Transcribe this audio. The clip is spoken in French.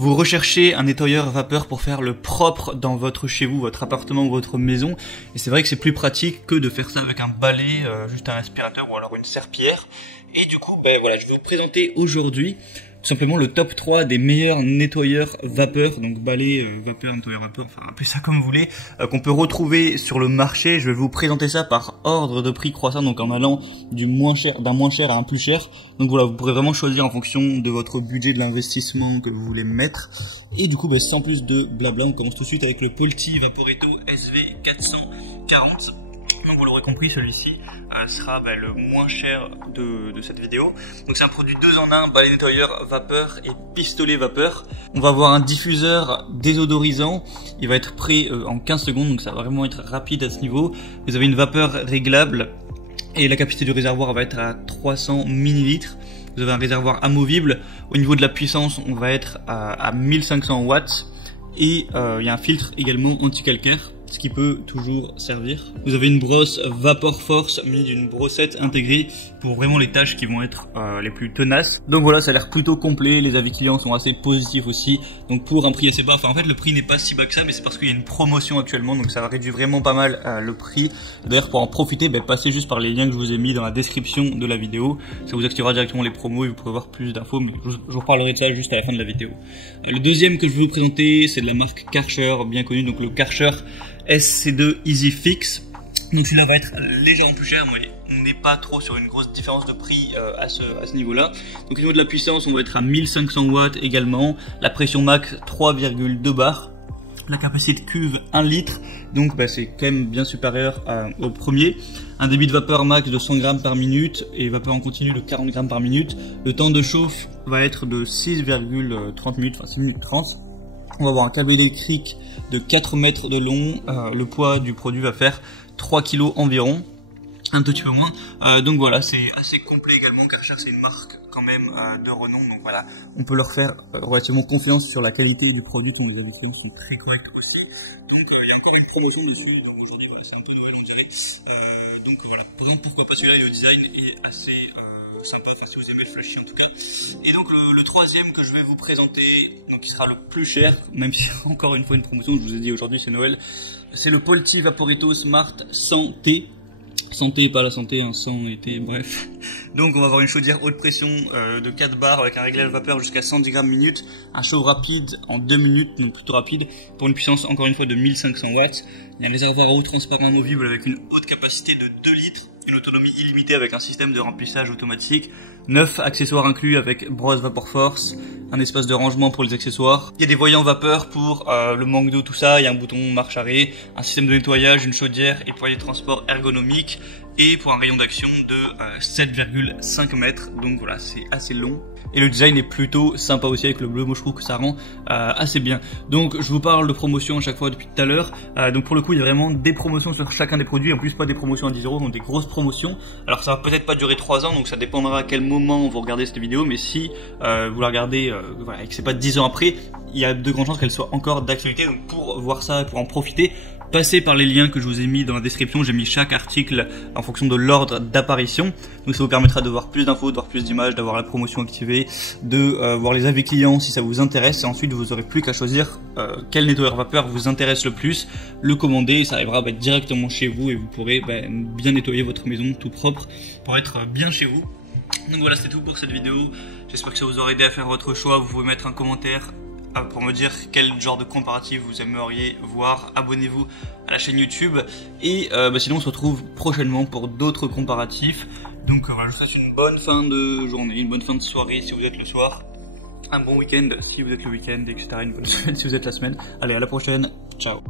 Vous recherchez un nettoyeur vapeur pour faire le propre dans votre chez vous, votre appartement ou votre maison. Et c'est vrai que c'est plus pratique que de faire ça avec un balai, juste un aspirateur ou alors une serpillière. Et du coup, voilà, je vais vous présenter aujourd'hui tout simplement le top 3 des meilleurs nettoyeurs vapeur, donc balai, vapeur, nettoyeur vapeur, enfin appelez ça comme vous voulez, qu'on peut retrouver sur le marché. Je vais vous présenter ça par ordre de prix croissant, donc en allant d'un moins cher à un plus cher. Donc voilà, vous pourrez vraiment choisir en fonction de votre budget, de l'investissement que vous voulez mettre. Et du coup, sans plus de blabla, on commence tout de suite avec le Polti Vaporetto SV440. Donc vous l'aurez compris, celui-ci sera le moins cher de cette vidéo. Donc c'est un produit 2 en 1, balai nettoyeur vapeur et pistolet vapeur. On va avoir un diffuseur désodorisant, il va être prêt en 15 secondes, donc ça va vraiment être rapide à ce niveau. Vous avez une vapeur réglable et la capacité du réservoir va être à 300 ml. Vous avez un réservoir amovible. Au niveau de la puissance, on va être à 1500 watts. Et il y a un filtre également anti-calcaire, ce qui peut toujours servir. Vous avez une brosse Vapor Force munie d'une brossette intégrée pour vraiment les tâches qui vont être les plus tenaces. Donc voilà, ça a l'air plutôt complet, les avis clients sont assez positifs aussi. Donc pour un prix assez bas, en fait le prix n'est pas si bas que ça, mais c'est parce qu'il y a une promotion actuellement, donc ça réduit vraiment pas mal le prix. D'ailleurs pour en profiter, passez juste par les liens que je vous ai mis dans la description de la vidéo. Ça vous activera directement les promos et vous pourrez voir plus d'infos, mais je vous reparlerai de ça juste à la fin de la vidéo. Le deuxième que je vais vous présenter, c'est de la marque Karcher, bien connue, donc le Karcher SC2 Easy Fix. Donc celui-là va être légèrement plus cher, mais on n'est pas trop sur une grosse différence de prix à ce niveau-là. Donc au niveau de la puissance, on va être à 1500 watts également. La pression max 3,2 bars. La capacité de cuve 1 litre, donc c'est quand même bien supérieur au premier. Un débit de vapeur max de 100 grammes par minute et vapeur en continu de 40 grammes par minute. Le temps de chauffe va être de 6,30 minutes, enfin 6 minutes 30. On va avoir un câble électrique de 4 mètres de long. Le poids du produit va faire 3 kg environ, un petit peu moins. Donc voilà, c'est assez complet également. Karcher, c'est une marque quand même de renom. Donc voilà, on peut leur faire relativement confiance sur la qualité du produit. Donc les avis sont très corrects aussi. Donc il y a encore une promotion dessus. Donc aujourd'hui, voilà, c'est un peu Noël, on dirait. Donc voilà, par exemple, pourquoi pas celui-là, le design est assez sympa, si vous aimez le flashy en tout cas. Et donc le troisième que je vais vous présenter, donc qui sera le plus cher, même si encore une fois une promotion, je vous ai dit aujourd'hui c'est Noël, c'est le Polti Vaporetto Smart Santé. Santé, pas la santé, sans été, bref. Donc on va avoir une chaudière haute pression de 4 bars avec un réglage vapeur jusqu'à 110 grammes minute, un chaud rapide en 2 minutes, donc plutôt rapide, pour une puissance encore une fois de 1500 watts. Il y a un réservoir à eau transparent amovible avec une haute capacité de 2 litres. Une autonomie illimitée avec un système de remplissage automatique, 9 accessoires inclus avec brosse Vapor Force, un espace de rangement pour les accessoires. Il y a des voyants vapeur pour le manque d'eau, tout ça, il y a un bouton marche-arrêt, un système de nettoyage, une chaudière et poignée de transport ergonomique et pour un rayon d'action de 7,5 mètres, donc voilà, c'est assez long. Et le design est plutôt sympa aussi avec le bleu, moi je trouve que ça rend assez bien. Donc je vous parle de promotion à chaque fois depuis tout à l'heure. Donc pour le coup il y a vraiment des promotions sur chacun des produits, en plus pas des promotions à 10 €, donc des grosses promotions. Alors ça va peut-être pas durer 3 ans, donc ça dépendra à quel moment vous regardez cette vidéo, mais si vous la regardez voilà, et que c'est pas 10 ans après, il y a de grandes chances qu'elle soit encore d'actualité. Donc pour voir ça, pour en profiter, passez par les liens que je vous ai mis dans la description. J'ai mis chaque article en fonction de l'ordre d'apparition. Donc ça vous permettra de voir plus d'infos, de voir plus d'images, d'avoir la promotion activée, de voir les avis clients si ça vous intéresse. Et ensuite vous aurez plus qu'à choisir quel nettoyeur vapeur vous intéresse le plus, le commander, ça arrivera directement chez vous et vous pourrez bien nettoyer votre maison tout propre pour être bien chez vous. Donc voilà, c'est tout pour cette vidéo. J'espère que ça vous aura aidé à faire votre choix. Vous pouvez mettre un commentaire pour me dire quel genre de comparatif vous aimeriez voir. Abonnez-vous à la chaîne YouTube et sinon on se retrouve prochainement pour d'autres comparatifs. Donc voilà, je vous souhaite une bonne fin de journée, une bonne fin de soirée si vous êtes le soir, un bon week-end si vous êtes le week-end, etc. Une bonne semaine si vous êtes la semaine. Allez, à la prochaine, ciao.